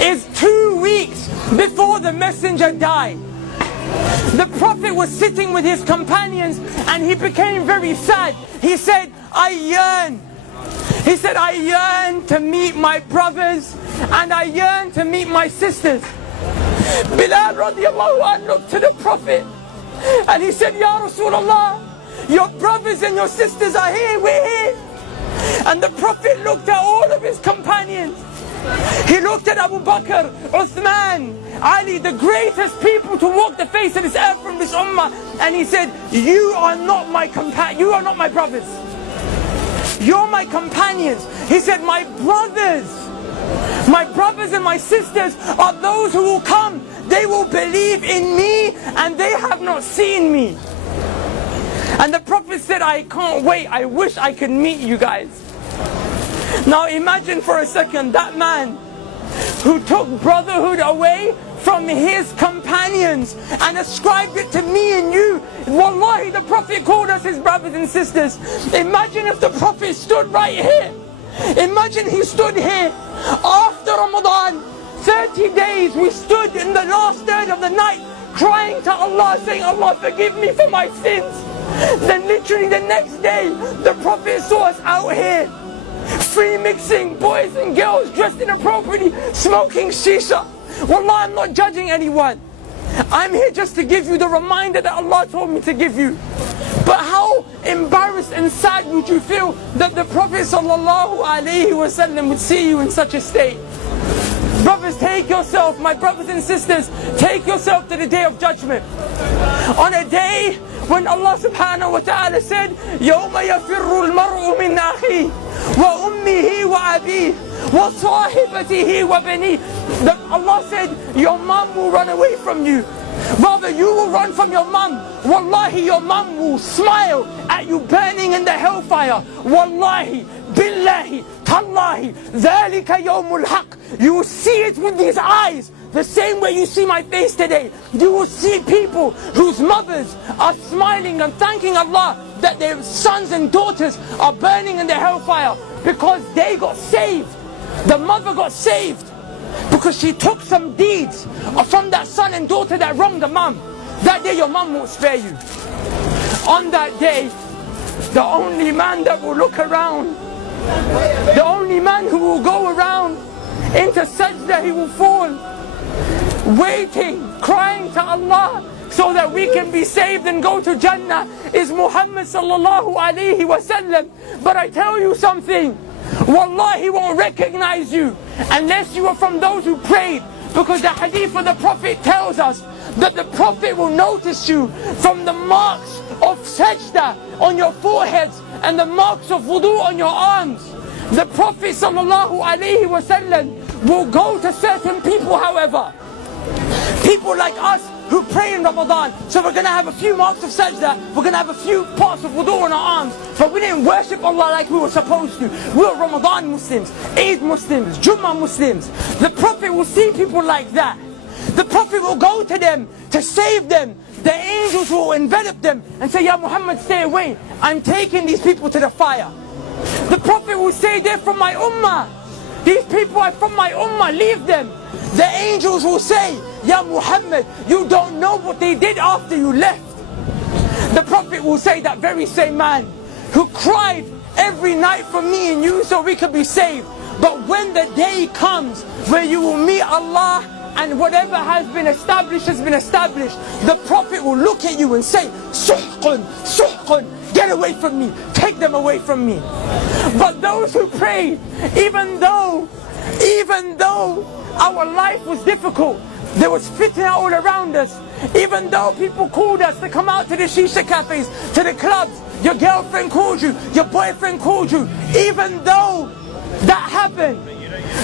is 2 weeks before the messenger died. The Prophet was sitting with his companions and he became very sad. He said, I yearn. He said, I yearn to meet my brothers and I yearn to meet my sisters. Bilal radiallahu anh looked to the Prophet and he said, Ya Rasulullah, your brothers and your sisters are here, we're here. And the Prophet looked at all of his companions. He looked at Abu Bakr, Uthman, Ali, the greatest people to walk the face of this earth from this ummah. And he said, you are not my brothers. You're my companions. He said, my brothers and my sisters are those who will come. They will believe in me and they have not seen me. And the Prophet said, I can't wait. I wish I could meet you guys. Now imagine for a second that man who took brotherhood away from his companions and ascribed it to me and you. Wallahi, the Prophet called us his brothers and sisters. Imagine if the Prophet stood right here. Imagine he stood here after Ramadan. 30 days we stood in the last third of the night crying to Allah, saying, Allah forgive me for my sins. Then literally the next day the Prophet saw us out here free mixing, boys and girls dressed inappropriately, smoking shisha. Wallah, I'm not judging anyone. I'm here just to give you the reminder that Allah told me to give you. But how embarrassed and sad would you feel that the Prophet ﷺ would see you in such a state? Brothers, take yourself, my brothers and sisters, take yourself to the day of judgment. On a day when Allah subhanahu wa ta'ala said, يَوْمَ يَفِرُّ الْمَرْءُ مِنْ أَخِيهِ وَأُمِّهِ وَأَبِيهِ وَصَاحِبَتِهِ وَبَنِيهِ. Allah said, your mom will run away from you. Rather, you will run from your mom. Wallahi, your mom will smile at you burning in the hellfire. Wallahi, billahi, tallahi, dhalika yawmul haq. You will see it with these eyes. The same way you see my face today. You will see people whose mothers are smiling and thanking Allah that their sons and daughters are burning in the hellfire because they got saved. The mother got saved because she took some deeds from that son and daughter that wronged the mom. That day your mom won't spare you. On that day, the only man that will look around, the only man who will go around into sajda, he will fall, waiting, crying to Allah so that we can be saved and go to Jannah, is Muhammad sallallahu alayhi wa sallam. But I tell you something, Wallahi, he won't recognize you unless you are from those who prayed. Because the hadith of the Prophet tells us that the Prophet will notice you from the marks of sajda on your foreheads and the marks of wudu on your arms. The Prophet sallallahu alayhi wa sallam will go to certain people, however, people like us who pray in Ramadan. So we're going to have a few marks of sajda, we're going to have a few parts of wudu on our arms, but we didn't worship Allah like we were supposed to. We were Ramadan Muslims, Eid Muslims, Jummah Muslims. The Prophet will see people like that. The Prophet will go to them to save them. The angels will envelop them and say, Ya Muhammad, stay away. I'm taking these people to the fire. The Prophet will say, they're from my ummah. These people are from my ummah, leave them. The angels will say, Ya Muhammad, you don't know what they did after you left. The Prophet will say, that very same man who cried every night for me and you so we could be saved. But when the day comes where you will meet Allah and whatever has been established has been established, the Prophet will look at you and say, Suhqun, Suhqun, get away from me, take them away from me. But those who prayed, even though our life was difficult, there was fitna all around us, even though people called us to come out to the shisha cafes, to the clubs, your girlfriend called you, your boyfriend called you, even though that happened,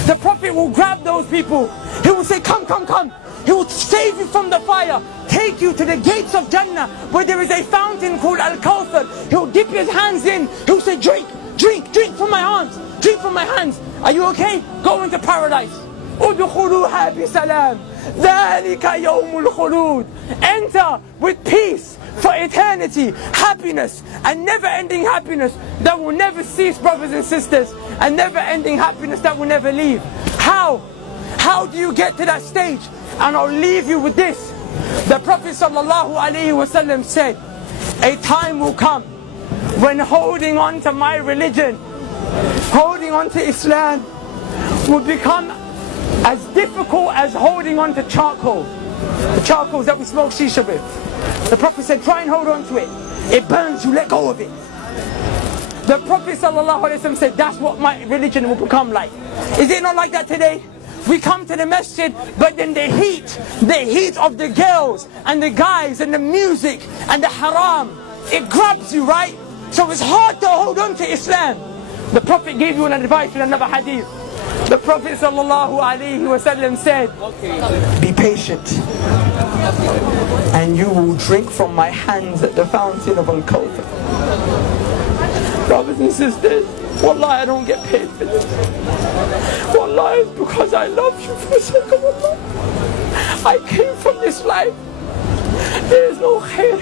the Prophet will grab those people. He will say, come, come, come. He will save you from the fire, take you to the gates of Jannah where there is a fountain called Al-Kawthar. He will dip his hands in. He will say, drink, drink, drink from my hands, drink from my hands. Are you okay? Go into paradise. Udkhuluha bisalam. Dhalika yawmul khulud. Enter with peace for eternity, happiness, and never-ending happiness that will never cease, brothers and sisters, and never-ending happiness that will never leave. How How do you get to that stage? And I'll leave you with this. The Prophet ﷺ said, a time will come when holding on to my religion, holding on to Islam, will become as difficult as holding on to charcoal. The charcoals that we smoke shisha with. The Prophet said, try and hold on to it. It burns you, let go of it. The Prophet ﷺ said, that's what my religion will become like. Is it not like that today? We come to the masjid, but then the heat of the girls and the guys and the music and the haram, it grabs you, right? So it's hard to hold on to Islam. The Prophet gave you an advice in another hadith. The Prophet ﷺ said, be patient, and you will drink from my hands at the fountain of Al-Kawthar. Brothers and sisters, wallahi, I don't get paid for this. Wallahi, it's because I love you for the sake of Allah. I came from this life. There is no khair.